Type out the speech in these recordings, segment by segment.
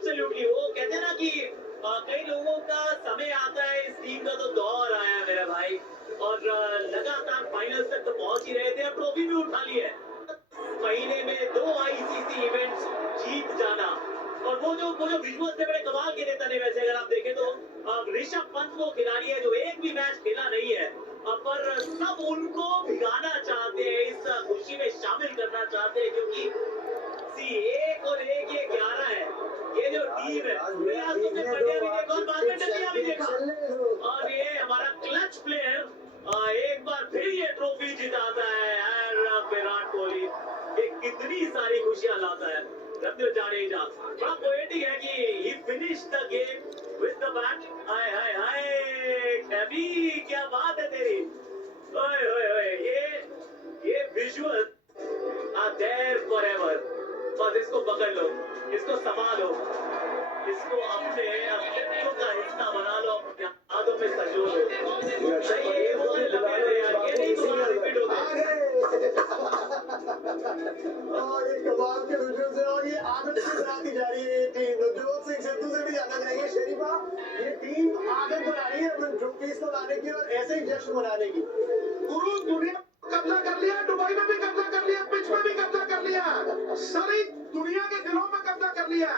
Absolutely वो कहते हैं ना कि कई लोगों का समय आता है, इस टीम का तो दौर आया है मेरा भाई। और लगातार फाइनल्स तक तो पहुंच ही रहे थे, अब ट्रॉफी भी उठा ली है। महीने में 2 आईसीसी इवेंट्स जीत जाना, और वो जो विजुअल थे बड़े कमाल के थे। वैसे अगर आप देखें तो ऋषभ पंत वो खिलाड़ी है जो एक भी मैच खेला नहीं है, पर सब उनको भिगाना चाहते हैं, इस खुशी में शामिल करना चाहते हैं, क्योंकि एक और एक ये 11 है। ये जो टीम है, आज तो सिर्फ बढ़िया भी देखा और बाद में डंडिया भी देखा। और ये हमारा क्लच प्लेयर एक बार फिर ये ट्रॉफी जिताता है यार, विराट कोहली। ये कितनी सारी खुशियां लाता है। रविंद्र जाडेजा बड़ा पोएटिक है कि he finish the game with the bat. Hi hi hi कैबी, क्या बात है तेरी। ओए ओए ओए, ये विजुअल आर देयर फॉरएवर। बस इसको पकड़ लो, इसको संभालो, इसको अपने अस्तित्व का हिस्सा बना लो, अपनी यादों में संजो लो। ये वो वाले लम्हे थे यार, ये नहीं दोबारा रिपीट होते। और ये कमाल के विजुअल्स हैं और ये आदत से बनाती जा रही है ये टीम। नवजोत सिंह सिद्धू से भी जानना चाहेंगे शरीफा, ये टीम आदत बना रही है अपने ट्रॉफीज को लाने की और ऐसे ही जश्न मनाने की। गुरु दुनिया कब्जा कर लिया, दुबई में भी कब्जा कर लिया, पिच में भी कब्जा कर लिया, सारी दुनिया के दिलों में कब्जा कर लिया।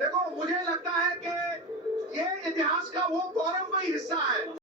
देखो मुझे लगता है कि ये इतिहास का वो गौरवमयी हिस्सा है।